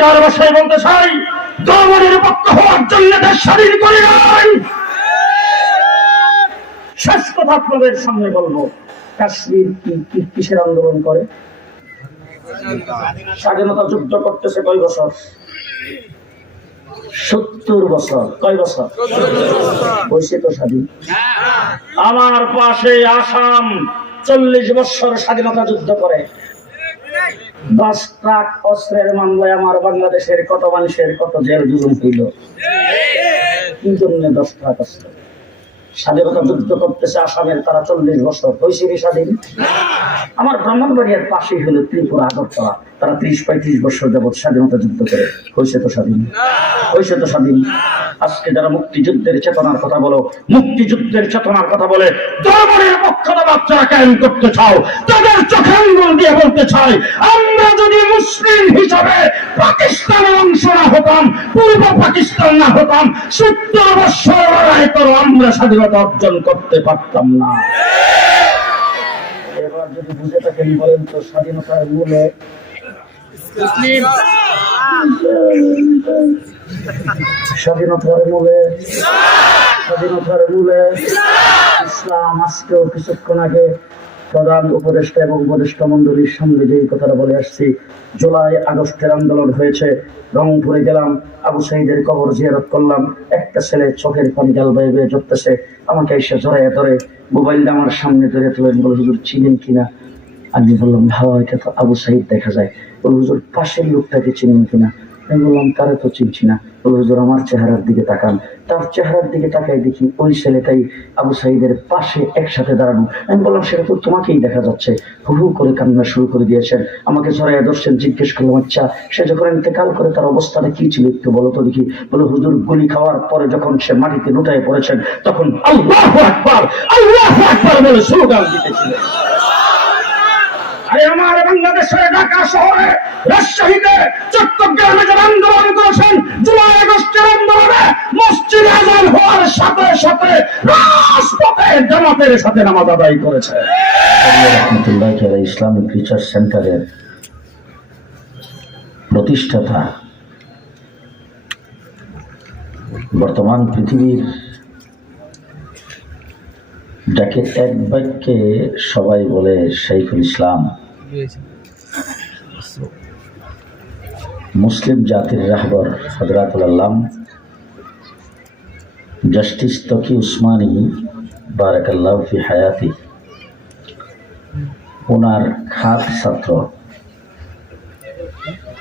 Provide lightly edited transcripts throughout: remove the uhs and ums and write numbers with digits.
পরিষ্কার ভাষায় বলতে চাই, জনগণের পক্ষ হওয়ার জন্য দেশ স্বাধীন করে নাই। শেষ কথা আপনাদের সামনে বলবো, কাশ্মীর কিসের আন্দোলন করে? স্বাধীনতা যুদ্ধ করতেছে কয় বছর? 70 বছর। কয় বছর হয়েছে তো স্বাধীন? আমার পাশে আসাম 40 বছর স্বাধীনতা যুদ্ধ করে। 10 ট্রাক অস্ত্রের মামলায় আমার বাংলাদেশের কত মানুষের কত জেল জুলুম হইল। কি জন্য 10 ট্রাক অস্ত্র? স্বাধীনতা যুদ্ধ করতেছে আসামের তারা 40 বছর। হয়েছে স্বাধীন? আমার ব্রাহ্মণবাড়িয়ার পাশেই হলো ত্রিপুরা আগরতলা, তারা 30-35 বছর যাবৎ স্বাধীনতা যুদ্ধ করে। হয়েছে তো স্বাধীন? হয়েছে তো স্বাধীন? আজকে যারা মুক্তিযুদ্ধের চেতনার কথা বলো, মুক্তিযুদ্ধের চেতনার কথা বলে জনগণের পক্ষপাত যারা কায়েম করতে চাও, তাদের চোখে আঙ্গুল দিয়ে বলতে চাই, আমরা যদি মুসলিম হিসাবে পাকিস্তানের অংশ না হতাম, পূর্ব পাকিস্তান না হতাম, 70 বছর লড়াই করো, আমরা স্বাধীনতা অর্জন করতে পারতাম না। এবার যদি বুঝে থাকেন বলেন তো, স্বাধীনতার মূলে স্বাধীনতার মূলে ইসলাম। আজকেও কিছুক্ষণ আগে প্রধান উপদেষ্টা এবং উপদেষ্টা মন্ডলীর সামনে যে কথাটা বলে আসছি, জুলাই আগস্টের আন্দোলন হয়েছে, রংপুরে গেলাম, আবু সাইদের কবর জিয়ারত করলাম, একটা ছেলে চোখের পানি গাল বেয়ে বেয়ে ঝরতেছে, আমাকে এসে জড়াইয়া ধরে মোবাইলটা আমার সামনে ধরে তুলেন, বলে হুজুর চিনেন কিনা? আমি বললাম হ্যাঁ, এটা তো আবু সাইদ দেখা যায়। বলে হুজুর পাশের লোকটাকে চিনেন কিনা? আমি বললাম তারা তো চিনছি না। বলে হুজুর আমার চেহারার দিকে তাকান। তার চেহারার দিকে তাকাই দেখি ওই ছেলেটাই আবু সাইদের পাশে একসাথে দাঁড়ানো। আমি বললাম সেটা তো তোমাকেই দেখা যাচ্ছে। হু হু করে কান্না শুরু করে দিয়েছেন, আমাকে জড়াইয়া ধরছেন। জিজ্ঞেস করলাম আচ্ছা সে যখন ইন্তেকাল করে তার অবস্থাটা কি ছিল একটু বলো তো দেখি। বলে হুজুর গুলি খাওয়ার পরে যখন সে মাটিতে লুটায় পড়েছেন তখন আল্লাহু আকবার আল্লাহু আকবার বলে স্লোগান দিতেছিলেন। আরে আমার বাংলাদেশের ঢাকা শহরে, রাজশাহীতে, চট্টগ্রামে যারা আন্দোলন করেছেন জুলাই আগস্টের আন্দোলনে, মসজিদে আযান হওয়ার সাথে সাথে রাজপথে জামাতের সাথে নামাজ আদায় করেছে। ইসলামিক রিসার্চ সেন্টারের প্রতিষ্ঠাতা, বর্তমান পৃথিবীর যাকে এক বাক্যে সবাই বলে শাইখুল ইসলাম, মুসলিম জাতির রাহবর হযরতুল আল্লাম জাস্টিস তকি উসমানী বারাকাল্লাহু ফি হায়াতি, ওনার খাত ছাত্র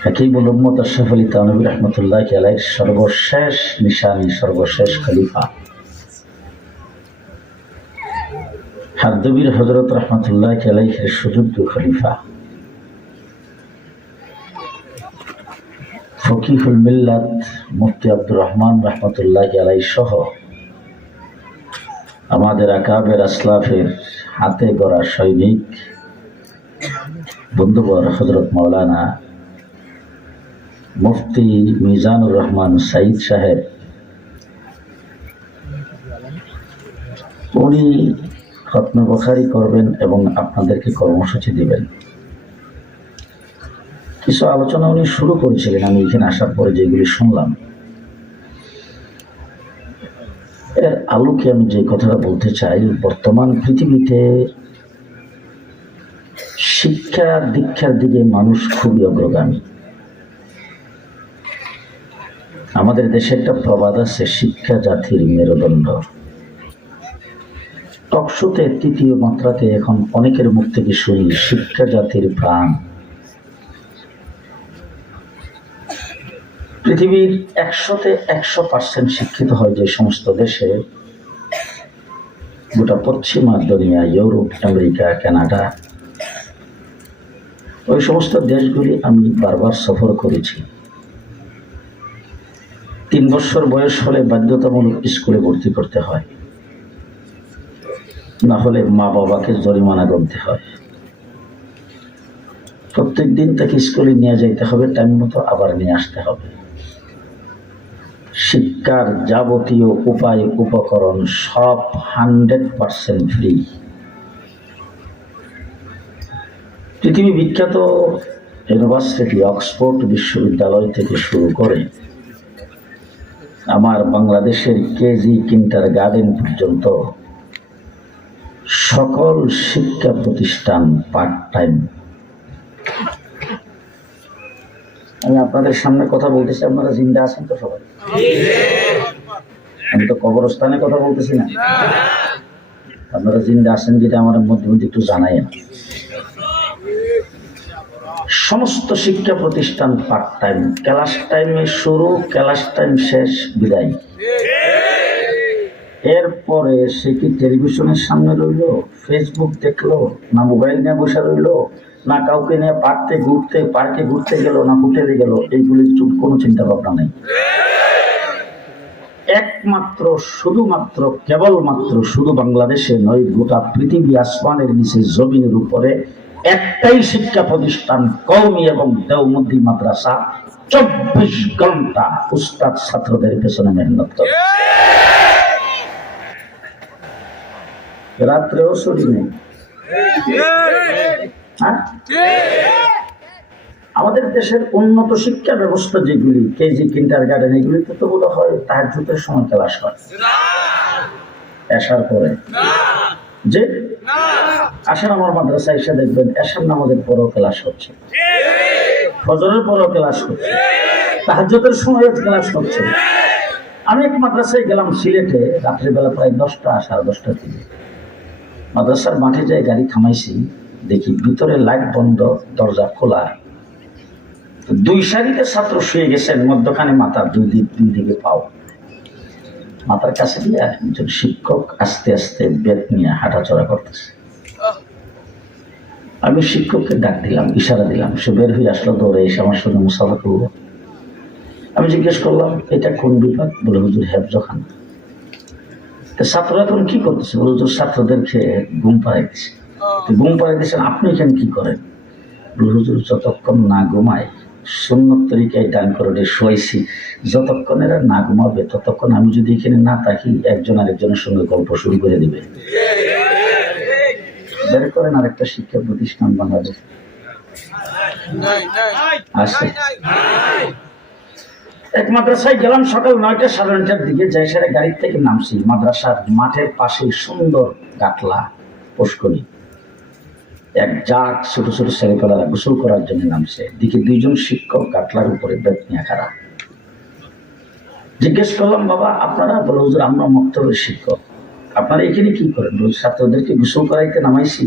হাকিমুল উম্মত আশরাফ আলী থানভী রাহমাতুল্লাহি আলাইহির সর্বশেষ নিশানি, সর্বশেষ খলিফা হাদ্দবীর হযরত রাহমাতুল্লাহি আলাইহির সুযোগ্য খলিফা ফকিহুল মিল্লাত মুফতি আব্দুর রহমান রাহমাতুল্লাহি আলাইহি সহ আমাদের আকাবের আসলাফের হাতে গড়া সৈনিক বন্ধুবর হযরত মাওলানা মুফতি মিজানুর রহমান সাইদ সাহেব, উনি খতমে বুখারী করবেন এবং আপনাদেরকে কর্মসূচি দিবেন। কিছু আলোচনা উনি শুরু করেছিলেন, আমি এখানে আসার পরে যেগুলি শুনলাম এর আলোকে আমি যে কথাটা বলতে চাই, বর্তমান পৃথিবীতে শিক্ষা দীক্ষার দিকে মানুষ খুবই অগ্রগামী। আমাদের দেশে একটা প্রবাদ আছে, শিক্ষা জাতির মেরুদণ্ড। টকশোতে তৃতীয় মাত্রাতে এখন অনেকের মুখ থেকে শুনি শিক্ষা জাতির প্রাণ। পৃথিবীর 100-তে 100% শিক্ষিত হয় যে সমস্ত দেশে, গোটা পশ্চিমা দুনিয়া, ইউরোপ, আমেরিকা, কানাডা, ওই সমস্ত দেশগুলি আমি বারবার সফর করেছি। 3 বছর বয়স হলে বাধ্যতামূলক স্কুলে ভর্তি করতে হয়, না হলে মা বাবাকে জরিমানা গুনতে হয়। প্রত্যেক দিন তাকে স্কুলে নিয়ে যাইতে হবে, টাইম মতো আবার নিয়ে আসতে হবে। শিক্ষার যাবতীয় উপায় উপকরণ সব 100% ফ্রি। পৃথিবী বিখ্যাত ইউনিভার্সিটি, অক্সফোর্ড বিশ্ববিদ্যালয় থেকে শুরু করে আমার বাংলাদেশের কেজি কিন্ডার গার্ডেন পর্যন্ত সকল শিক্ষা প্রতিষ্ঠান পার্ট টাইম। আমি আপনাদের সামনে কথা বলতেছি, আপনারা জিন্দা আছেন তো সবাই? আমি তো কবরস্থানে কথা বলতেছি না, আপনারা জিন্দা আছেন যেটা আমার মধ্যে মধ্যে একটু জানাই। সমস্ত শিক্ষা প্রতিষ্ঠান পার্ট টাইম, ক্লাস টাইমে শুরু, ক্লাস টাইম শেষ, বিদায়। এরপরে সে কি টেলিভিশনের সামনে রইল, ফেসবুক দেখলো, না মোবাইল নিয়ে বসে রইল, না কাউকে নিয়ে পার্কে ঘুরতে গেল, না হোটেলে গেল, এইগুলির কোনো চিন্তা ভাবনা নেই। একমাত্র শুধুমাত্র কেবলমাত্র শুধু বাংলাদেশে নয়, গোটা পৃথিবী আসমানের নিচে জমিনের উপরে একটাই শিক্ষা প্রতিষ্ঠান, কওমি এবং দেওবন্দি মাদ্রাসা, 24 ঘন্টা উস্তাদ ছাত্রদের পেছনে মেহনত করে। রাত্রেও ছুটি নেই। আমাদের দেশের উন্নত শিক্ষা ব্যবস্থা যেগুলি, কেজি, কিন্ডার গার্ডেন, এগুলিতে তো বোধ হয় তাহাজ্জুদের সময় ক্লাস হয়, এশার পরে। যে আসেন আমার মাদ্রাসা এসে দেখবেন এশার নামাজের পরও ক্লাস হচ্ছে, ফজরের পরও ক্লাস হচ্ছে, তাহাজ্জুদের সময়ও ক্লাস হচ্ছে। আমি এক মাদ্রাসায় গেলাম সিলেটে, রাত্রিবেলা প্রায় 10টা, 10:30 থেকে। মাদ্রাসার মাঠে যাই গাড়ি থামাইছি, দেখি ভিতরে লাইট বন্ধ, দরজা খোলা, 2 সারিতে ছাত্র শুয়ে গেছেন, মধ্যখানে মাথা, দুই দিকে পাও। মাথার কাছে দিয়ে একজন শিক্ষক আস্তে আস্তে বেত নিয়ে হাঁটাচলা করতেছে। আমি শিক্ষককে ডাক দিলাম, ইশারা দিলাম, সে বের হয়ে আসলো, দৌড়ে এসে আমার সঙ্গে মুসাফা করলো। আমি জিজ্ঞেস করলাম, এটা কোন বিভাগ? বলে, হুজুর হেফজখানা। ছাত্র এখন কি করতেছে? বলে, হুজুর ছাত্রদেরকে ঘুম পাড়াই দিচ্ছে। ঘুম পাড়াই দিচ্ছেন, আপনি এখানে কি করেন? বলে, হুজুর যতক্ষণ না ঘুমায় সুন্নত তরিকায় ডান করে শোয়াইছি, যতক্ষণ এরা না ঘুমাবে ততক্ষণ আমি যদি এখানে না থাকি একজন আরেকজনের সঙ্গে গল্প শুরু করে দিবে। বের করেন আরেকটা শিক্ষা প্রতিষ্ঠান বাংলাদেশ আছে? এক মাদ্রাসায় গেলাম সকাল 9টা, 9:30 দিকে, যাই সেটা গাড়ির থেকে নামছি। মাদ্রাসার মাঠের পাশে সুন্দর গাটলা, পুষ্করী, এক জাত ছোট ছোট ছেলেপেলারা গোসল করার জন্য নামছে। দিকে 2জন শিক্ষক গাটলার উপরে বেত নিয়ে খাড়া। জিজ্ঞেস করলাম, বাবা আপনারা? বলে, হুজুর আমরা মক্তবের শিক্ষক। আপনারা এখানে কি করেন? ছাত্রদেরকে গোসল করাইতে নামাইছি,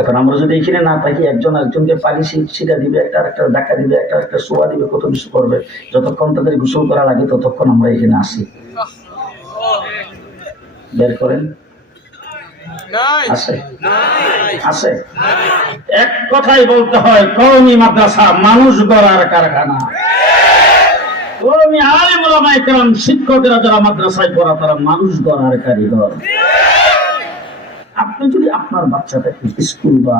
এখন আমরা যদি এখানে না থাকি একজন আরেকজনকে পানি ছিটা দিবে, একটা ধাক্কা দিবে, একটা শোয়া দিবে, কত কিছু করবে। যতক্ষণ তাদের গোসল করা লাগে ততক্ষণ আমরা এখানে আসি। বের করেন। আছে আছে এক কথাই বলতে হয়, কওমি মাদ্রাসা মানুষ গড়ার কারখানা। কওমি আলেম ওলামায়ে কেরাম, শিক্ষকেরা যারা মাদ্রাসায় পড়া, তারা মানুষ গড়ার কারিগর। আপনি যদি আপনার বাচ্চাটাকে স্কুল বা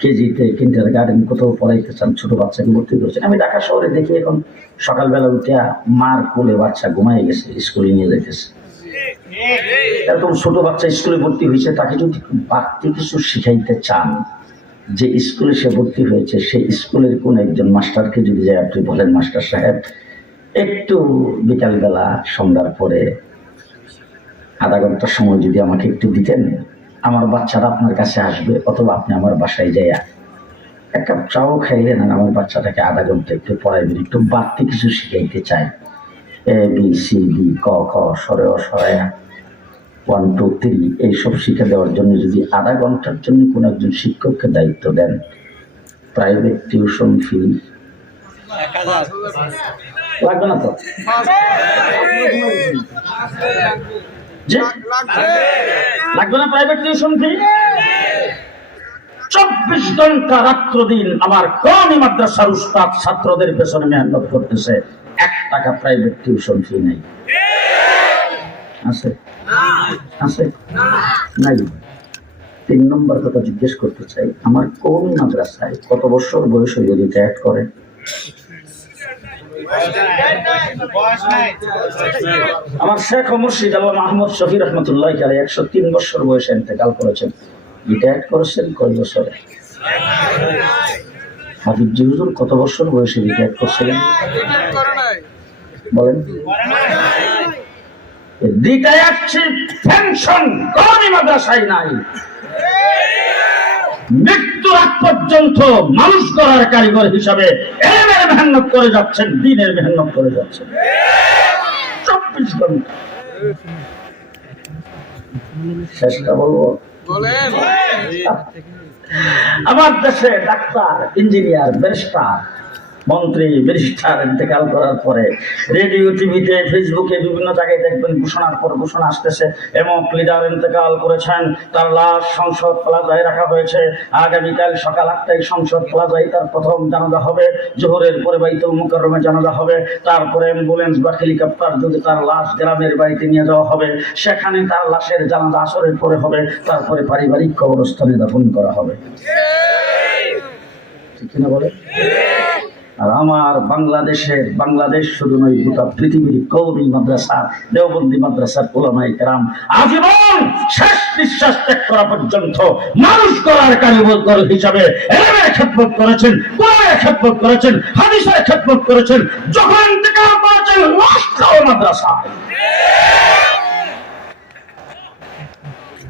কেজিতে, কিন্ডার গার্ডেন কোথাও পড়াইতে চান, ছোট বাচ্চাকে ভর্তি করেছেন, আমি ঢাকা শহরে দেখি এখন সকালবেলা উঠে মার কোলে বাচ্চা ঘুমাই গেছে, স্কুলে নিয়ে যাইতেছে। এরকম ছোট বাচ্চা স্কুলে ভর্তি হয়েছে, তাকে যদি বাড়তি কিছু শিখাইতে চান, যে স্কুলে সে ভর্তি হয়েছে সেই স্কুলের কোন একজন মাস্টারকে যদি যায় আপনি বলেন, মাস্টার সাহেব একটু বিকালবেলা সন্ধ্যার পরে আধা ঘন্টার সময় যদি আমাকে একটু দিতেন, আমার বাচ্চারা আপনার কাছে আসবে, অথবা আপনি আমার বাসায় যাইয়া এক কাপ চাও খাইলেন, আর আমার বাচ্চাটাকে আধা ঘন্টা একটু পড়াইবেন, একটু বাড়তি কিছু শিখাইতে চাই, ABCD, ক খ, সরে অসরায়া, 1 2 3 এইসব শিক্ষা দেওয়ার জন্য যদি আধা ঘন্টার জন্য কোনো একজন শিক্ষককে দায়িত্ব দেন, প্রাইভেট টিউশন ফি লাগবে না তো? লাগবে না প্রাইভেট টিউশন ফি? 24 ঘন্টা রাত্র দিন আমার কওমি মাদ্রাসার উস্তাদ ছাত্রদের পেছনে মেহনত করতেছে, 1 টাকা প্রাইভেট টিউশন ফি নেই। আছে আছে নাই? 3 নম্বর কথা জিজ্ঞেস করতে চাই, আমার কওমি মাদ্রাসায় কত বছর বয়সে যদি রিটায়ার করে? আমার শেখ মুর্শিদ আল্লাহ মাহমুদ শফি রহমতুল্লাহ আলাইহি 103 বছর বয়সে ইন্তেকাল করেছেন। রিটায়ার করেছেন কয় বছরে? হাফিজ হুজুর কত বছর বয়সে রিটায়ার করছিলেন বলেন? রিটায়ার পেনশন কোন মাদ্রাসায় নাই। মৃত্যুর আগ পর্যন্ত মানুষ করার কারিগর হিসাবে এলেমের মেহনত করে যাচ্ছেন, দ্বীনের মেহনত করে যাচ্ছেন 24 ঘন্টা। শেষটা বলবো, আমার দেশে ডাক্তার, ইঞ্জিনিয়ার, ব্যারিস্টার, মন্ত্রী, ব্যারিস্টার ইন্তেকাল করার পরে রেডিও, টিভিতে, ফেসবুকে বিভিন্ন জায়গায় দেখবেন ঘোষণার পর ঘোষণা আসতেছে, এমক লিডার ইন্তেকাল করেছেন, তার লাশ সংসদ প্লাজায় রাখা হয়েছে, আগামীকাল সকাল 8টায় সংসদ প্লাজায় তার প্রথম জানাজা হবে, জোহরের পরে বাইতুল মুকাররমে জানাজা হবে, তারপরে অ্যাম্বুলেন্স বা হেলিকপ্টার যদি তার লাশ গ্রামের বাড়িতে নিয়ে যাওয়া হবে, সেখানে তার লাশের জানাজা আসরের পরে হবে, তারপরে পারিবারিক কবরস্থানে দাফন করা হবে। ঠিক কিনা বলে? আর আমার বাংলাদেশ শুধু নয়, গোটা পৃথিবীর কওমি মাদ্রাসা, দেওবন্দি মাদ্রাসার উলামায়ে কেরাম আজীবন শেষ নিঃশ্বাস ত্যাগ করা পর্যন্ত মানুষ করার কারিগর হিসাবে ইলমের খেদমত করেছেন, কোরআনের খেদমত করেছেন, হাদিসের খেদমত করেছেন। যখন ইন্তেকাল করেছেন রাষ্ট্র মাদ্রাসায়।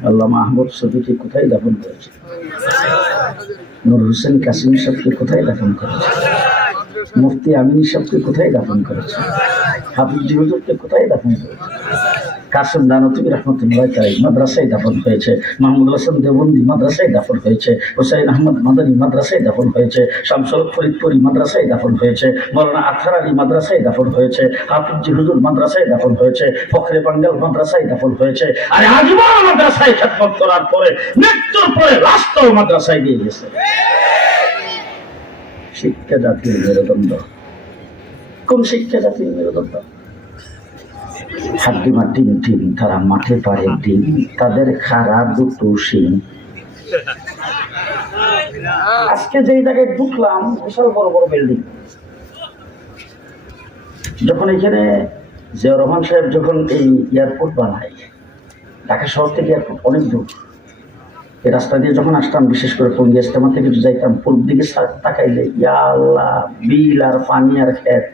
আল্লামা আহমদ শফীকে কোথায় দাফন করেছে? নূর হোসেন কাসিম সাহেবকে কোথায় দাফন করেছে? মুফতি আমিনী সাহেবকে কোথায় দাফন করেছে? হাফিজ হুজুরকে কোথায় দাফন করেছে? কাসেম নানতুবি রহমতুল্লাহ আলাইহি মাদ্রাসায় দাফন হয়েছে, মাহমুদুল হাসান দেওবন্দি মাদ্রাসায় দাফন হয়েছে, হুসাইন আহমদ মাদানী মাদ্রাসায় দাফন হয়েছে, শামসুল ফরিদপুরি মাদ্রাসায় দাফন হয়েছে, মাওলানা আথার আলী মাদ্রাসায় দাফন হয়েছে, হাফিজ হুজুর মাদ্রাসায় দাফন হয়েছে, ফখরে বাঙ্গাল মাদ্রাসায় দাফন হয়েছে। আর আজীবন মাদ্রাসায় খেদমত করার পরে মৃত্যুর পরে রাষ্ট্র মাদ্রাসায় দিয়ে গেছে। শিক্ষা জাতির মেরুদণ্ড। কোন শিক্ষা জাতির মেরুদণ্ড? হাড্ডিমা টিম টিম, তারা মাঠে পারে ডিম, তাদের খারা দুটো শিং। আজকে যেই জায়গায় ঢুকলাম, বিশাল বড় বড় বিল্ডিং। যখন এখানে জিয়াউর রহমান সাহেব যখন এই এয়ারপোর্ট বানায়, ঢাকা শহর থেকে এয়ারপোর্ট অনেক দূর, এই রাস্তা দিয়ে যখন আসতাম, বিশেষ করে টঙ্গী ইস্তেমা থেকে যাইতাম, পূর্ব দিকে তাকাইলে ইয়া আল্লাহ, বিল আর পানি আর খেত।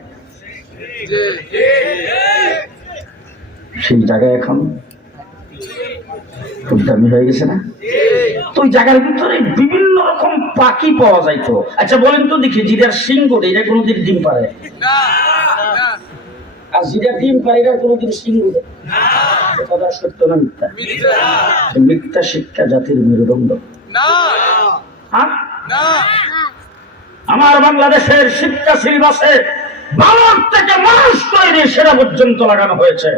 সেই জায়গায় এখন খুব দামি হয়ে গেছে না? তো ওই জায়গার ভিতরে বিভিন্ন রকম পাখি পাওয়া যাইতো। আচ্ছা বলেন তো দেখি, জিরার সিংহ এটা কোনোদিন ডিম পারে? আর যেটা ডিম পারে এটা কোনোদিন সিংহ দেয়? কথা সত্য না মিথ্যা? মিথ্যা শিক্ষা জাতির মেরুদণ্ড। আমার বাংলাদেশের শিক্ষা সিলেবাসে বালক থেকে মানুষ তৈরি সেরা পর্যন্ত লাগানো হয়েছে,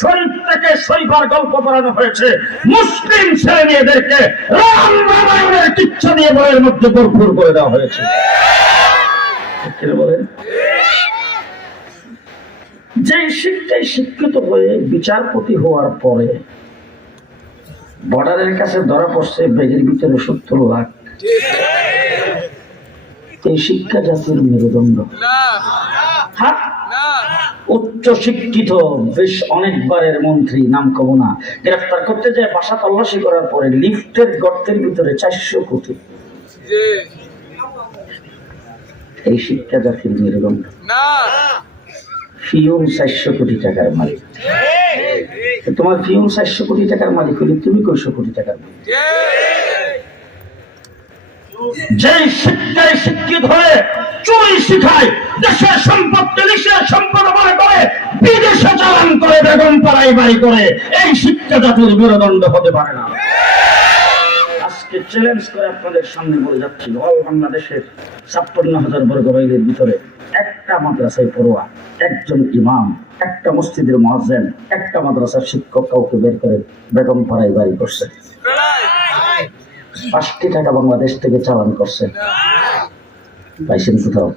শরীফ থেকে শরীফার গল্প পড়ানো হয়েছে, মুসলিম ছেলে মেয়েদেরকে রাম রামায়ণের কিচ্ছা দিয়ে বইয়ের মধ্যে ভরপুর করে দেওয়া হয়েছে। বলেন, যে শিক্ষায় শিক্ষিত হয়ে বিচারপতি হওয়ার পরে বর্ডারের কাছে ধরা পড়ছে ব্যাগের ভিতরে 70 লাখ, এই শিক্ষা জাতির মেরুদণ্ড। উচ্চ শিক্ষিত, বেশ অনেকবারের মন্ত্রী, নাম কব না, গ্রেফতার করতে যায় বাসা তল্লাশি করার পরে লিফটের গর্তের ভিতরে 400 কোটি। এই শিক্ষা জাতির মেরুদণ্ড। ফিউন 400 কোটি টাকার মালিক। তোমার ফিউন 400 কোটি টাকার মালিক হলে তুমি 200 কোটি টাকার মালিক। যে শিক্ষায় শিক্ষিত হয়ে চুরি শিখায়, দেশের সম্পদকে দেশের সম্পদ মনে করে বিদেশে চালান করে, বেগম পাড়াই বাড়ি করে, এই শিক্ষা জাতির মেরুদণ্ড হতে পারে না। আজকে চ্যালেঞ্জ করে আপনাদের সামনে বলে যাচ্ছি, অল বাংলাদেশের 56,000 বর্গ মাইলের ভিতরে একটা মাদ্রাসায় পড়ুয়া, একজন ইমাম, একটা মসজিদের মুয়াজ্জিন, একটা মাদ্রাসার শিক্ষক কাউকে বের করে বেগম পাড়াই বাড়ি করছে। 5 টাকা বাংলাদেশ থেকে চালান করছে, পাইছেন কোথাও?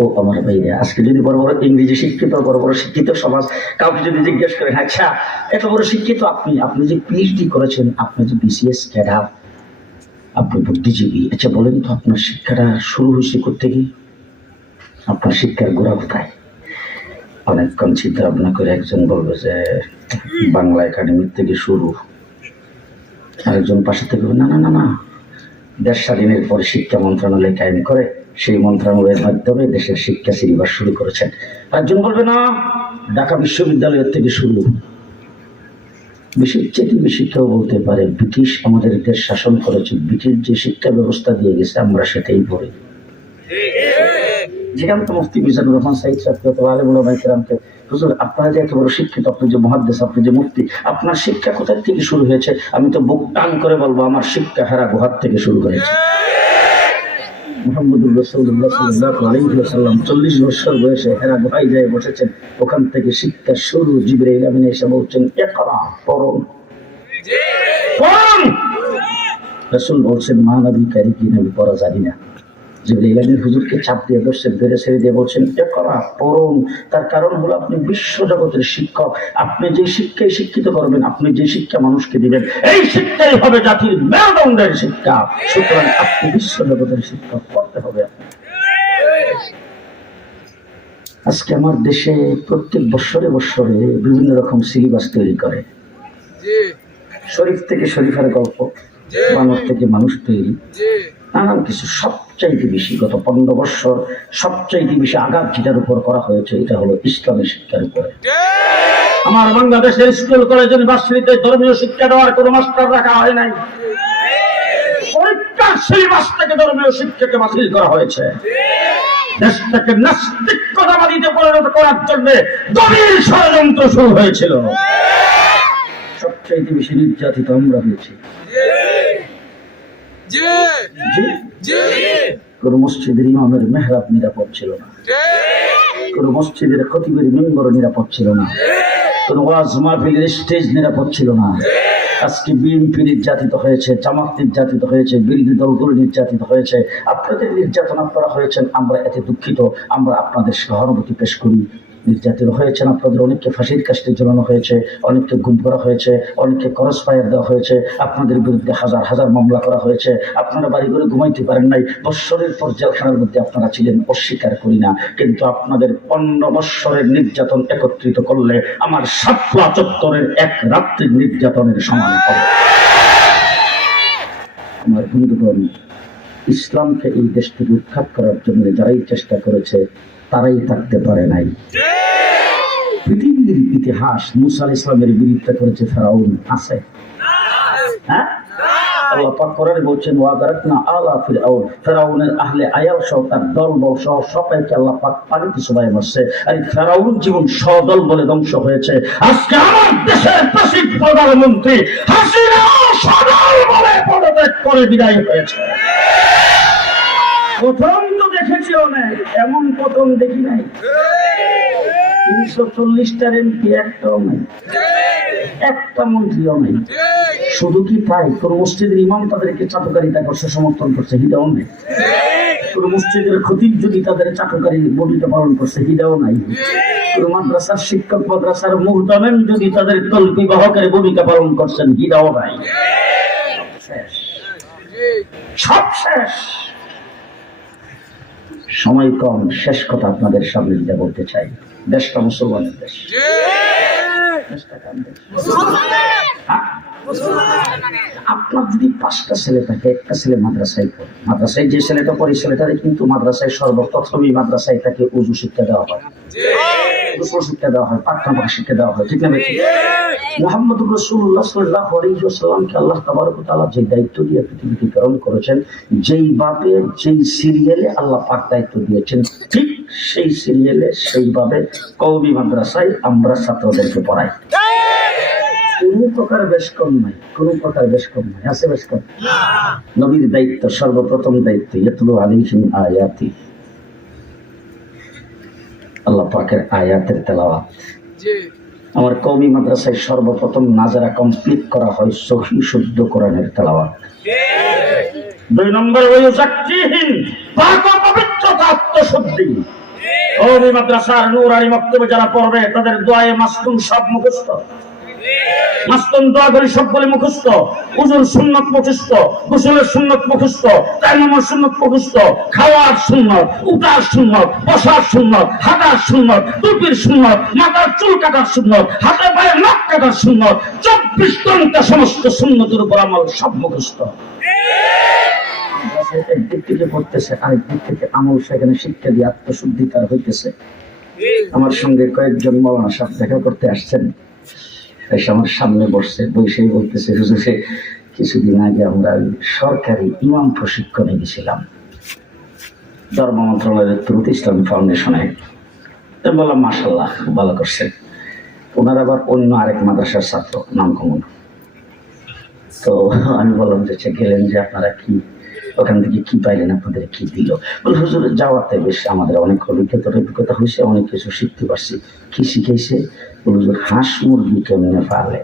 ও আমার ভাইরা, আজকে যদি বড় বড় ইংরেজি শিক্ষিত, বড় বড় শিক্ষিত সমাজ কাউকে যদি জিজ্ঞেস করেন, আচ্ছা এত বড় শিক্ষিত আপনি যে পিএইচডি করেছেন, আপনি যে বিসিএস ক্যাডার, আপনি বুদ্ধিজীবী, আচ্ছা বলেন তো আপনার শিক্ষাটা শুরু হয়েছে কোথেকে? আপনার শিক্ষার গোড়া কোথায়? অনেকক্ষণ চিন্তা ভাবনা করে একজন বলবে যে বাংলা একাডেমির থেকে শুরু, আরেকজন পাশে থেকে না না না না, দেশ স্বাধীনের পরে শিক্ষা মন্ত্রণালয় কায়েম করে সেই মন্ত্রণালয়ের মাধ্যমে দেশের শিক্ষা সিলেবাস শুরু করেছেন। একজন বলবে না, ঢাকা বিশ্ববিদ্যালয়ের থেকে শুরু। বেশির চেয়ে বেশি কেউ বলতে পারে ব্রিটিশ আমাদের দেশ শাসন করেছে, ব্রিটিশ যে শিক্ষা ব্যবস্থা দিয়ে গেছে আমরা সেটাই পড়ি। যেখানে তো মুফতি মিজানুর রহমান সাইদ সাহেবকে অথবা আলেম ওলামায়ে কেরামকে, হুজুর আপনারা যে একেবারে শিক্ষিত, আপনি যে মুহাদ্দিস, আপনি যে মুফতি, আপনার শিক্ষা কোথা থেকে শুরু হয়েছে? আমি তো বুক টান করে বলবো আমার শিক্ষা হেরা গুহার থেকে শুরু হয়েছে। মুহাম্মদুর রাসূলুল্লাহ সাল্লাল্লাহু আলাইহি ওয়াসাল্লাম 40 বছর বয়সে হেরা গুহায় যায় বসেছেন, ওখান থেকে শিক্ষা শুরু। জিবরাইল আমিন এসে বলছেন ইকরা, পড়ুন পড়ুন। রাসূল বলছেন মা নবী কারি কি নবী পড়া জানি না। জিবরাইল আমিন হুজুরকে চাপ দিয়ে বসছেন, ধরে ছেড়ে দিয়ে বলছেন ইকরা, পড়ুন। তার কারণ হলো আপনি বিশ্ব জগতের শিক্ষক, আপনি যে শিক্ষায় শিক্ষিত করবেন, আপনি যে শিক্ষা মানুষকে দিবেন, এই শিক্ষাই হবে জাতির মেরুদণ্ডের শিক্ষা। সুতরাং আপনি বিশ্ব জগতের শিক্ষক করতে হবে। আজকে আমার দেশে প্রত্যেক বৎসরে বৎসরে বিভিন্ন রকম সিলেবাস তৈরি করে। শরীফ থেকে শরীফের গল্প, মানুষ থেকে মানুষ তৈরি, নানান কিছু। সবচাইতে বেশি গত 15 বছর সবচাইতে বেশি আঘাত যেটার উপর করা হয়েছে এটা হলো ইসলামী শিক্ষার উপরে। আমার বাংলাদেশের স্কুল কলেজ ইউনিভার্সিটিতে ধর্মীয় শিক্ষা দেওয়ার কোনো মাস্টার রাখা হয় নাই। পরীক্ষার সিলেবাস থেকে ধর্মীয় শিক্ষাকে বাতিল করা হয়েছে। দেশটাকে নাস্তিকতাবাদীতে পরিণত করার জন্য গভীর ষড়যন্ত্র শুরু হয়েছিল। সবচাইতে বেশি নির্যাতিত আমরা হয়েছি। কোন মসজিদের ইমামের মেহরাব নিরাপদ ছিল না, কোন মসজিদের খতিবের মিম্বর নিরাপদ ছিল না, কোন ওয়াজ মাহফিলের স্টেজ নিরাপদ ছিল না। আজকে বিএনপি নির্যাতিত হয়েছে, জামাত নির্যাতিত হয়েছে, বিরোধী দলগুলো নির্যাতিত হয়েছে। আপনাদের নির্যাতন আপনারা হয়েছেন, আমরা এতে দুঃখিত। আমরা আপনাদের সহানুভূতি পেশ করি। নির্যাতিত হয়েছেন আপনাদের, অনেককে ফাঁসির কাস্টে ঝোলানো হয়েছে, অনেককে গুম করা হয়েছে, অনেককে ক্রস ফায়ার দেওয়া হয়েছে, আপনাদের বিরুদ্ধে হাজার হাজার মামলা করা হয়েছে। আপনারা বাড়ি করে ঘুমাইতে পারেন নাই, বৎসরের পর জেলখানার মধ্যে আপনারা ছিলেন, অস্বীকার করি না। কিন্তু আপনাদের 15 বৎসরের নির্যাতন একত্রিত করলে আমার শাপলা চত্বরের এক রাত্রির নির্যাতনের সমান হবে। আমার বন্ধুগণ, ইসলামকে এই দেশ থেকে উৎখাত করার জন্য যারাই চেষ্টা করেছে তারাই থাকতে পারে নাই। পৃথিবীর ইতিহাস মুসা আলাইহিস সালামের বিরুদ্ধে করেছে ফেরাউন, আছে? হ্যাঁ, আল্লাহ পাক কোরআনে বলছেন ওয়া গারাকনা আলা ফিরআউন, ফেরাউনের আহলে আয়াল সহ তার দলবল সহ সবাইকে আল্লাহ পাক পানিতে চুবায় মারছে। আর ফেরাউন জীবন সদল বলে ধ্বংস হয়েছে। আজকে আমার দেশের প্রেসিডেন্ট প্রধানমন্ত্রী হাসিনা সদল বলে পদত্যাগ করে বিদায় হয়েছে। প্রথম তো দেখেছি অনেক, এমন প্রথম দেখি নাই। 340টার এমপি একটাও নাই, একটা মন্ত্রীও নাই। শুধু কি তাই, কোন মসজিদের ইমাম তাদেরকে চাটুকারিতা করছে, সমর্থন করছে, হিদাও নেই। কোন মসজিদের খতিব যদি তাদের চাটুকারি ভূমিকা পালন করছে, হিদাও নাই। কোন মাদ্রাসার শিক্ষক, মাদ্রাসার মুহতামিম যদি তাদের তলবি বাহকের ভূমিকা পালন করছেন, হিদাও নাই। সব শেষ। সময় কম, শেষ কথা আপনাদের সামনে যেটা বলতে চাই, দেশটা মুসলমানের দেশ। দেশটা কার দেশ? আপনার যদি 5টা ছেলে থাকে, একটা ছেলে মাদ্রাসায় পড়ে, মাদ্রাসায় যে ছেলেটা পড়ে ছেলেটারে কিন্তু মাদ্রাসায় সর্বপ্রথমই মাদ্রাসায় তাকে উযু শিক্ষা দেওয়া হয়, গোসল শিক্ষা দেওয়া হয়, প্রার্থনা শিক্ষা দেওয়া হয়, ঠিক না? মুহাম্মদুর রাসূলুল্লাহ সাল্লাল্লাহু আলাইহি ওয়াসাল্লামকে আল্লাহ তাবারক ওয়া তাআলা যে দায়িত্ব দিয়ে পৃথিবীতে প্রেরণ করেছেন, যেই ভাবে যেই সিরিয়ালে আল্লাহ পাক দায়িত্ব দিয়েছেন, ঠিক সেই সিরিয়ালে সেইভাবে কওমি মাদ্রাসায় আমরা ছাত্রদেরকে পড়াই। কোনো প্রকার বেশ কম নাই, কোনো প্রকার বেশ কম নাই, আছে বেশ কম? নবীর দায়িত্ব, সর্বপ্রথম দায়িত্ব ইয়াতলু আলাইহিম আয়াতি, আল্লাহ পাকের আয়াতের তেলাওয়াত। আমার কওমি মাদ্রাসায় সর্বপ্রথম নাজারা কমপ্লিট করা হয় সহিহ শুদ্ধ কোরআনের তেলাওয়াত। 2 নম্বর ওয়ায়ুযাক্কিহিম, পাক ও পবিত্রতা, আত্মশুদ্ধি। কওমি মাদ্রাসার নূরানি মক্তবে যারা পড়বে তাদের দোয়ায়ে মাসতুম সব মুখস্থ, মাসতুম দোয়া করি সবগুলি মুখস্থ, উযুর সুন্নাত মুখস্থ, গোসলের সুন্নাত মুখস্থ, তায়াম্মুমের সুন্নাত মুখস্থ, খাওয়ার সুন্নাত, উঠার সুন্নাত, বসার সুন্নাত, হাঁটার সুন্নাত, টুপির সুন্নাত, মাথার চুল কাটার সুন্নাত, হাতে পায়ে নখ কাটার সুন্নাত, 24 ঘন্টা সমস্ত সুন্নতের উপর আমল সব মুখস্থ। পড়তেছে, একদিক থেকে পড়তেছে, আরেক দিক থেকে আমল সেখানে শিক্ষা দিয়ে আত্মশুদ্ধি তার হইতেছে। আমার সঙ্গে কয়েকজন মাওলানা সাহেব দেখা করতে আসছেন, এসে আমার সামনে বসছে, বসেই বলতেছে, হুজুরে কিছুদিন আগে আমরা সরকারি ইমাম প্রশিক্ষণে গেছিলাম ধর্ম মন্ত্রণালয়ের থ্রুতে ইসলামী ফাউন্ডেশনে। বললাম মাশাআল্লাহ, ভালো করছেন। ওনার আবার অন্য আরেক মাদ্রাসার ছাত্র, নাম কমন। তো আমি বললাম যে গেলেন যে আপনারা কি ওখান থেকে কি পাইলেন, আপনাদের কি দিল? বলে হুজুর যাওয়াতে বেশ আমাদের অনেক অভিজ্ঞতা হয়েছে, অনেক কিছু শিখতে পারছি। কি শিখেছে? বলে হুজুর হাঁস মুরগি কেমনে পালে,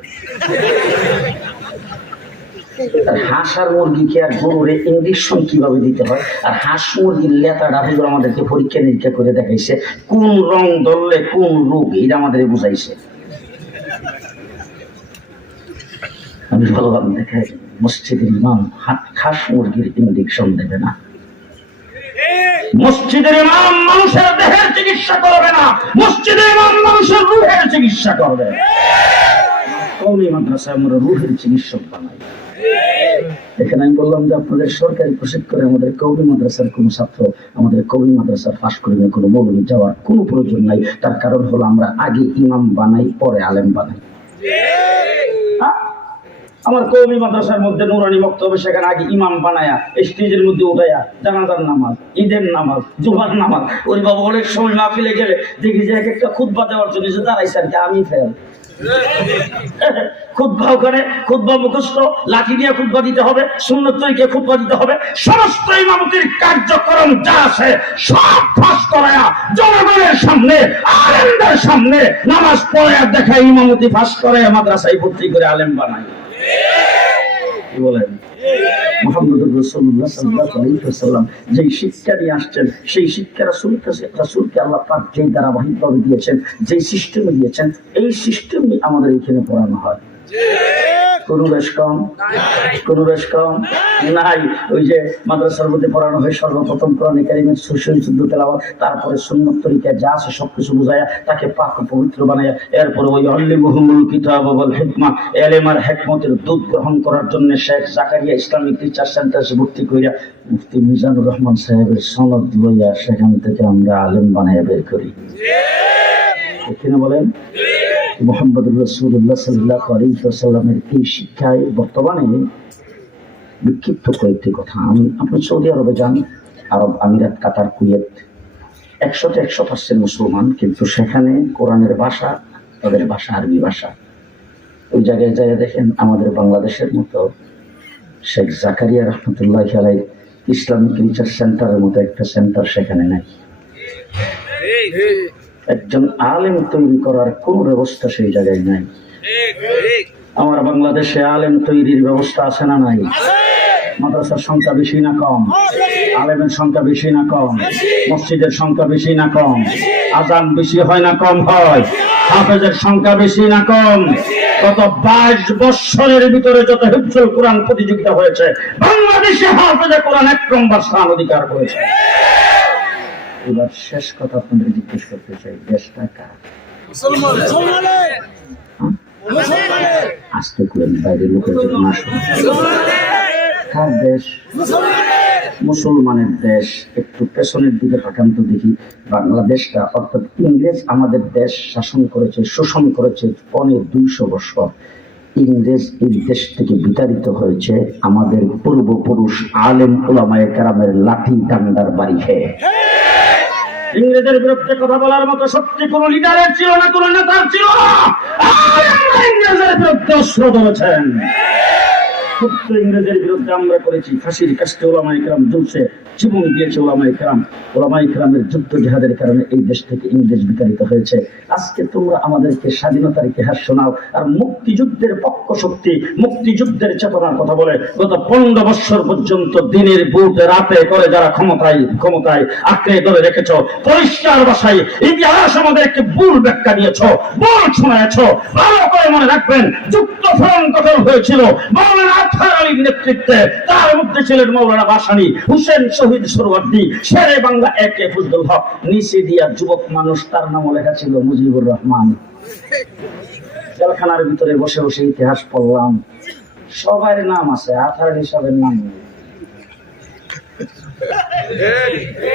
হাঁস আর মুরগিকে আর গরুরে ইঞ্জেকশন কিভাবে দিতে হয়, আর হাঁস মুরগির লেতাটা হুজুর আমাদেরকে পরীক্ষা নিরীক্ষা করে দেখাইছে, কোন রং ধরলে কোন রোগ, এটা আমাদের বুঝাইছে। আমি বললাম দেখে মসজিদের ইমাম হাঁস মুরগির ইঞ্জেকশন দেবে না, মসজিদের ইমাম মানুষের দেহের চিকিৎসা করবে না, মসজিদের ইমাম মানুষের রুহের চিকিৎসা করবে। কওমি মাদ্রাসায় আমরা রুহের চিকিৎসক বানাই। এখানে আমি বললাম যে আপনাদের সরকারি প্রশিক্ষণে আমাদের কওমি মাদ্রাসার কোন ছাত্র আমাদের কওমি মাদ্রাসার পাশ করে কোনো মৌলবি যাওয়ার কোনো প্রয়োজন নাই। তার কারণ হলো আমরা আগে ইমাম বানাই, পরে আলেম বানাই। আমার কওমি মাদ্রাসার মধ্যে নুরানি বক্তব্য, সেখানে আগে ইমাম বানায়া স্টেজের মধ্যে উঠাইয়া জানাজার নামাজ, ঈদের নামাজ, জুমার নামাজ। ওই বাবা অনেক সময় মাহফিলে গেলে দেখি যে এক একটা খুতবা দেওয়ার জন্য যে দাঁড়াইছে আর কি, আমি ফেল খুতবা, ওখানে খুতবা মুখস্থ, লাঠি দিয়ে খুতবা দিতে হবে, সুন্নত তরিকে খুতবা দিতে হবে, সমস্ত ইমামতির কার্যক্রম যা আছে সব ফাঁস করায়া জনগণের সামনে, আলেমদের সামনে নামাজ পড়ায়া দেখায় ইমামতি ফাঁস করায়া মাদ্রাসায় ভর্তি করে আলেম বানায়। কি বলেন? মুহাম্মদুর রাসূলুল্লাহ সাল্লাল্লাহু আলাইহি ওয়াসাল্লাম যে শিক্ষা নিয়ে আসছেন, সেই শিক্ষা রাসূলকে আল্লাহ পাক যে ধারাবাহিকভাবে দিয়েছেন, যে সিস্টেমে দিয়েছেন, এই সিস্টেমই আমাদের এখানে পড়ানো হয়। কোনো বেশ কম নাই। ওই যে মাদ্রাসার মধ্যে পড়ানো হয় সর্বপ্রথম কোরআনে কারীমের সুশোভিত তেলাওয়াত, তারপরে সুন্নাত তরিকা যা আছে সবকিছু বুঝায়া তাকে পাক পবিত্র বানায়া, এরপরে ওই আল্লিমুহুমুল কিতাব ওয়াল হিকমা, ইলম আর হিকমতের দুধ গ্রহণ করার জন্য শেখ জাকারিয়া ইসলামিক টিচার সেন্টারে ভর্তি কইরা মুফতি মিজানুর রহমান সাহেবের সনদ লইয়া সেখান থেকে আমরা আলেম বানায়া বের করি। এখানে বলেন মুহাম্মদুর রাসূলুল্লাহ সাল্লাল্লাহু আলাইহি ওয়াসাল্লামের এই শিক্ষায় বর্তমানে বিক্ষিপ্ত কয়েকটি কথা। আপনি সৌদি আরবে যান, আরব আমিরাত, কাতার, কুয়েত, 100% মুসলমান, কিন্তু সেখানে কোরআনের ভাষা, তাদের ভাষা আরবি ভাষা। ওই জায়গায় যায় দেখেন আমাদের বাংলাদেশের মতো শেখ জাকারিয়া রহমতুল্লাহি আলাইহি ইসলামিক রিসার্চ সেন্টারের মতো একটা সেন্টার সেখানে নাই। একজন আলেম তৈরি করার কোন ব্যবস্থা সেই জায়গায় নাই। আমার বাংলাদেশে আলেম তৈরির ব্যবস্থা আছে না নাই? মাদ্রাসার সংখ্যা বেশি না কম? আলেমের সংখ্যা বেশি না কম? মসজিদের সংখ্যা বেশি না কম? আজান বেশি হয় না কম হয়? হাফেজের সংখ্যা বেশি না কম? গত 22 বছরের ভিতরে যত হিফজুল কোরআন প্রতিযোগিতা হয়েছে, বাংলাদেশে হাফেজে কোরআন 1 নম্বর স্থান অধিকার করেছে। এবার শেষ কথা আপনাদের জিজ্ঞেস করতে চাই, দেশটা কার? আস্তে করে বাইরের লোকের জন্য না শুনে, কার দেশ? মুসলমানের দেশ। একটু পেছনের দিকে তাকান তো দেখি, বাংলাদেশটা অর্থাৎ ইংরেজ আমাদের দেশ শাসন করেছে, শোষণ করেছে 200 বছর। ইংরেজ এই দেশ থেকে বিতাড়িত হয়েছে আমাদের পূর্বপুরুষ আলেম উলামায়ে কেরামের লাঠি ডান্ডার বাড়ি খেয়ে। ইংরেজের বিরুদ্ধে কথা বলার মতো শক্তি কোন লিডারের ছিল না, কোন নেতার ছিল না। ইংরেজের বিরুদ্ধে অস্ত্র ধরেছেন, ইংরেজের বিরুদ্ধে আমরা করেছি। ফাঁসির কাস্টে ওলামায়ে কেরাম ঝুলছে, জীবন দিয়েছে ওলামায়ে কেরামের যুদ্ধ জিহাদের কারণে এই দেশ থেকে ইংরেজ বিতাড়িত হয়েছে। আজকে তোমরা আমাদেরকে স্বাধীনতার ইতিহাস শোনাও আর মুক্তিযুদ্ধের পক্ষ শক্তি, মুক্তিযুদ্ধের চেতনার কথা বলে গত 15 বছর পর্যন্ত দিনের বুটে রাতে করে যারা ক্ষমতায় আঁকড়ে ধরে রেখেছ, পরিষ্কার ভাষায় ইতিহাস আমাদেরকে ভুল ব্যাখ্যা দিয়েছ, ভুল শোনায়েছ। ভালো করে মনে রাখবেন, যুক্তফ্রন্ট গঠন হয়েছিল মাওলানা আতহার আলীর নেতৃত্বে। তার মধ্যে ছিলেন মাওলানা ভাসানী, হুসেন শহীদ সোহরাওয়ার্দী, শেরে বাংলা একে ফজলুল হক, নিচে দিয়া যুবক মানুষ, তার নামও লেখা ছিল মুজিবুর রহমান। জেলখানার ভিতরে বসে বসে ইতিহাস পড়লাম, সবার নাম আছে, আতহার আলী সাহেবের নাম নেই।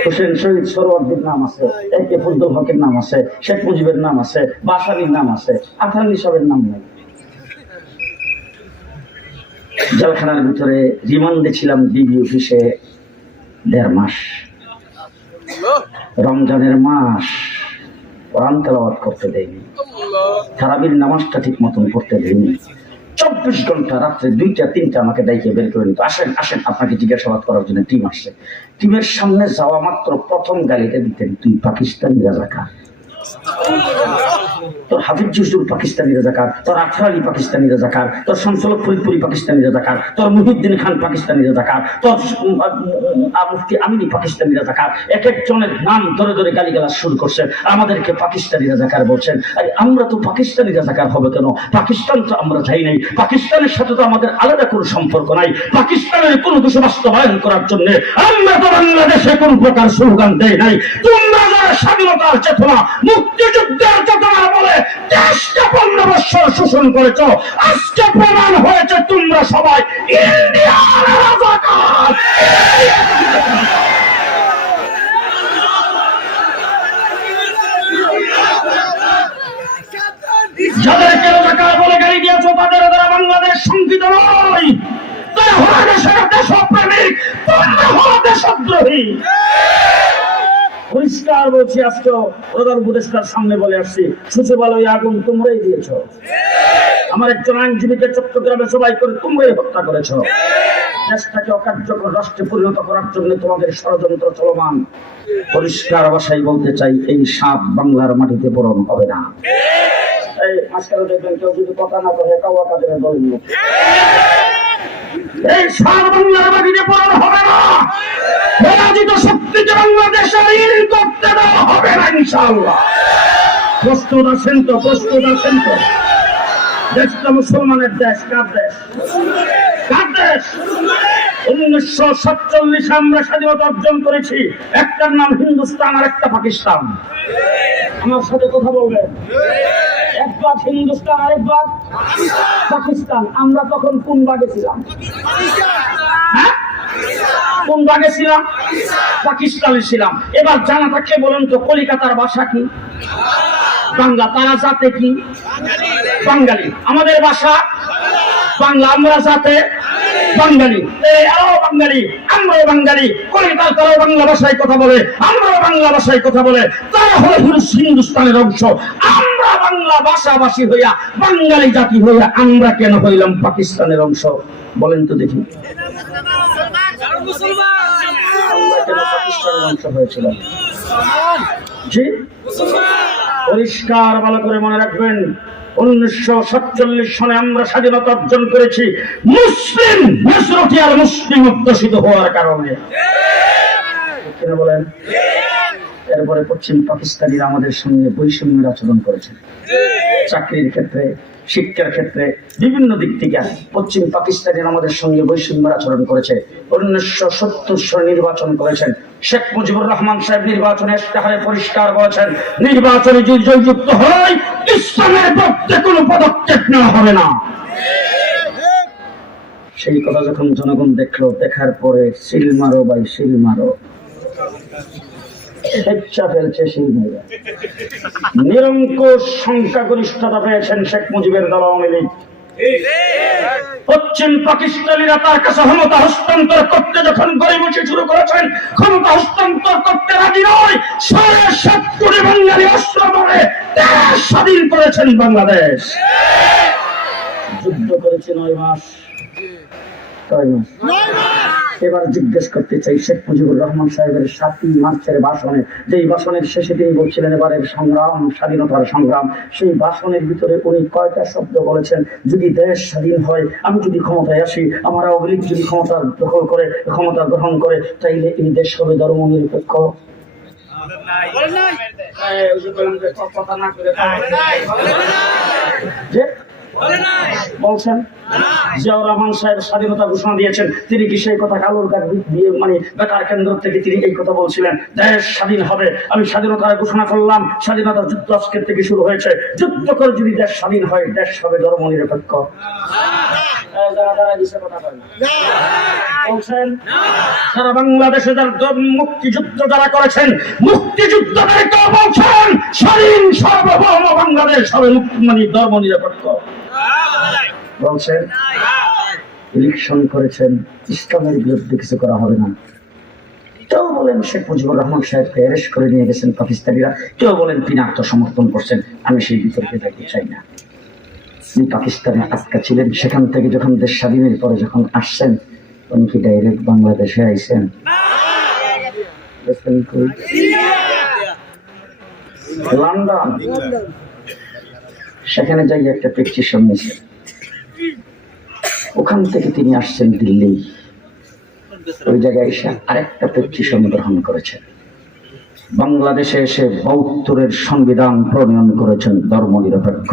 হোসেন শহীদ সরওয়ার্দীর নাম আছে, একে ফজলুল হকের নাম আছে, শেখ মুজিবের নাম আছে, বাসারির নাম আছে, আথার নিসাবের নাম নেই। জেলখানার ভিতরে রিমান্ডে ছিলাম ডিবি অফিসে 1.5 মাস। রমজানের মাস, কোরআন তেলাওয়াত করতে দেয়নি, তারাবির নামাজটা ঠিক মতন পড়তে দেয়নি। 24 ঘন্টা রাত্রে 2টা 3টা আমাকে ডাইকে বের করে নিত, আসেন আসেন আপনাকে জিজ্ঞাসাবাদ করার জন্য টিম আসছে। টিমের সামনে যাওয়া মাত্র প্রথম গালিটা দিতেন, তুই পাকিস্তানি রাজাকার, তোর হাফিজ জুজুর পাকিস্তানি রাজাকার, তোর আখড়া আলী পাকিস্তানি রাজাকার, তোর শামসুল ফরিদপুরি পাকিস্তানি রাজাকার, তোর মুহিউদ্দিন খান পাকিস্তানি রাজাকার, তোর মুফতি আমিনী পাকিস্তানি রাজাকার। এক একজনের নাম ধরে ধরে গালিগালাজ শুরু করছেন, আমাদেরকে পাকিস্তানি রাজাকার বলছেন। আরে আমরা তো পাকিস্তানি রাজাকার হবে কেন? পাকিস্তান তো আমরা যাই নাই, পাকিস্তানের সাথে তো আমাদের আলাদা কোনো সম্পর্ক নাই। পাকিস্তানের কোনো কিছু বাস্তবায়ন করার জন্য আমরা তো বাংলাদেশে কোন প্রকার স্লোগান দেয় নাই। তোমরা যারা স্বাধীনতার চেতনা, মুক্তিযুদ্ধের চেতনা বলে দেশকে 15 বছর শোষণ করেছ, আজকে প্রমাণ হয়েছে তোমরা সবাই ইন্ডিয়ান রাজাকার। যাদেরকে রাজাকার বলে গালি দিয়েছ তাদের দ্বারা বাংলাদেশ শঙ্কিত নয়, তারা হলো দেশের দেশপ্রেমিক, তোমরা হলো দেশদ্রোহী। পরিষ্কার বলছি, আজকে প্রধান উপদেষ্টার সামনে বলে আসছি, সচিবালয়ে আগুন তোমরাই দিয়েছ, আমার একজন আইনজীবীকে চট্টগ্রামে সবাই করে তোমরাই হত্যা করেছ। দেশটাকে অকার্যকর রাষ্ট্রে পরিণত করার জন্য তোমাদের ষড়যন্ত্র চলমান। পরিষ্কার ভাষায় বলতে চাই, এই সাপ বাংলার মাটিতে পূরণ হবে না। এই মাঝখানে দেখবেন কেউ যদি কথা না করে কাওয়া কাদের দলের লোক, এই সাপ বাংলার মাটিতে পূরণ হবে না। পরাজিত শক্তিকে বাংলাদেশে ঋণ করতে দেওয়া হবে না ইনশাআল্লাহ। প্রস্তুত আছেন তো? প্রস্তুত আছেন তো? দেশটা মুসলমানের দেশ। কার দেশ? কার দেশ? 1947 আমরা স্বাধীনতা অর্জন করেছি, একটার নাম হিন্দুস্তান আর একটা পাকিস্তান। আমার সাথে কথা বলবেন, একবার হিন্দুস্তান আর একবার পাকিস্তান। আমরা তখন কোন ভাগে ছিলাম? কোন ভাগে ছিলাম? পাকিস্তানে ছিলাম। এবার জানা থাকলে বলেন তো, কলিকাতার ভাষা কি? বাংলা। তারা জাতে কি? বাঙালি। আমাদের ভাষা বাংলা, আমরা জাতে বাঙালি। এরাও বাঙালি, আমরাও বাঙালি। কলিকাতার তারাও বাংলা ভাষায় কথা বলে, আমরাও বাংলা ভাষায় কথা বলে। তারা হলো হিন্দুস্তানের অংশ। আমরা বাংলা ভাষাভাষী হইয়া, বাঙালি জাতি হইয়া আমরা কেন হইলাম পাকিস্তানের অংশ? বলেন তো দেখি। আমরা কেন পাকিস্তানের অংশ হয়েছিলাম? জি, পরিষ্কার ভালো করে মনে রাখবেন, 1947 সনে আমরা স্বাধীনতা অর্জন করেছি মুসলিম মেজরিটি আর মুসলিম অধ্যুষিত হওয়ার কারণে। বলেন, এরপরে পশ্চিম পাকিস্তানিরা আমাদের সঙ্গে বৈষম্যের আচরণ করেছে। চাকরির ক্ষেত্রে, শিক্ষার ক্ষেত্রে, বিভিন্ন দিক থেকে পশ্চিম পাকিস্তানিরা আমাদের সঙ্গে বৈষম্যের আচরণ করেছে। 1970 সনে নির্বাচন করেছেন। শেখ মুজিবুর রহমান সাহেব নির্বাচনে ইশতেহারে পরিষ্কার বলেছেন, নির্বাচনে যদি জয়যুক্ত হয় ইসলামের পক্ষে কোনো পদক্ষেপ নেওয়া হবে না। সেই কথা যখন জনগণ দেখলো, দেখার পরে সিল মারো ভাই, সিল মারো, ফেলছে সিল মেরে। নিরঙ্কুশ সংখ্যাগরিষ্ঠতা পেয়েছেন শেখ মুজিবের দল আওয়ামী লীগ। পশ্চিম পাকিস্তানিরা তার কাছে ক্ষমতা হস্তান্তর করতে যখন গড়িমসি শুরু করেছেন, ক্ষমতা হস্তান্তর করতে রাজি নয়। 7.5 কোটি বাঙালি অস্ত্র ধরে দেশ স্বাধীন করেছেন বাংলাদেশ। যুদ্ধ করেছে 9 মাস। এবার জিজ্ঞেস করতে চাই, শেখ মুজিবুর রহমান সাহেবের 7ই মার্চের ভাষণে, যেই ভাষণের শেষে তিনি বলছিলেন এবারের সংগ্রাম স্বাধীনতার সংগ্রাম, সেই ভাষণের ভিতরে উনি কয়টা শব্দ বলেছেন? যদি দেশ স্বাধীন হয়, আমি যদি ক্ষমতায় আসি, আমার আওয়ামী লীগ যদি ক্ষমতা দখল করে, ক্ষমতা গ্রহণ করে, তাইলে এই দেশ হবে ধর্ম নিরপেক্ষ। বলছেন? জিয়াউর রহমান সাহেব স্বাধীনতা ঘোষণা দিয়েছেন, তিনি কি সেই কথা কালোর কাঠ দিয়ে মানে বেতার কেন্দ্র থেকে তিনি এই কথা বলছিলেন, দেশ স্বাধীন হবে, আমি স্বাধীনতার ঘোষণা করলাম, স্বাধীনতার যুদ্ধ আজকের থেকে শুরু হয়েছে, যুদ্ধ করে যদি দেশ স্বাধীন হয়, দেশ হবে ধর্ম নিরপেক্ষ। বলছেন সারা বাংলাদেশে মুক্তিযুদ্ধ যারা করেছেন, মুক্তিযুদ্ধদেরকে বলছেন স্বাধীন সার্বভৌম বাংলাদেশ হবে মানে ধর্ম নিরপেক্ষ। বলছেন ইলেকশন করেছেন, ইসলামের বিরুদ্ধে কিছু করা হবে না। কেউ বলেন শেখ মুজিবুর রহমান সাহেবকে অ্যারেস্ট করে নিয়ে গেছেন পাকিস্তানিরা, কেউ বলেন তিনি আত্মসমর্পণ করছেন। আমি সেই বিতর্কে যাইতে চাই না। তিনি পাকিস্তানে আটকা ছিলেন, সেখান থেকে যখন দেশ স্বাধীনের পরে যখন আসছেন, উনি কি ডাইরেক্ট বাংলাদেশে আইছেন? লন্ডন, সেখানে যাই একটা প্রেসক্রিপশন নিয়েছে, ওখান থেকে তিনি আসছেন দিল্লি, ওই জায়গায় এসে আরেকটা প্রেসক্রিপশন গ্রহণ করেছেন। বাংলাদেশে এসে ৭২-এর সংবিধান প্রণয়ন করেছেন ধর্ম নিরপেক্ষ।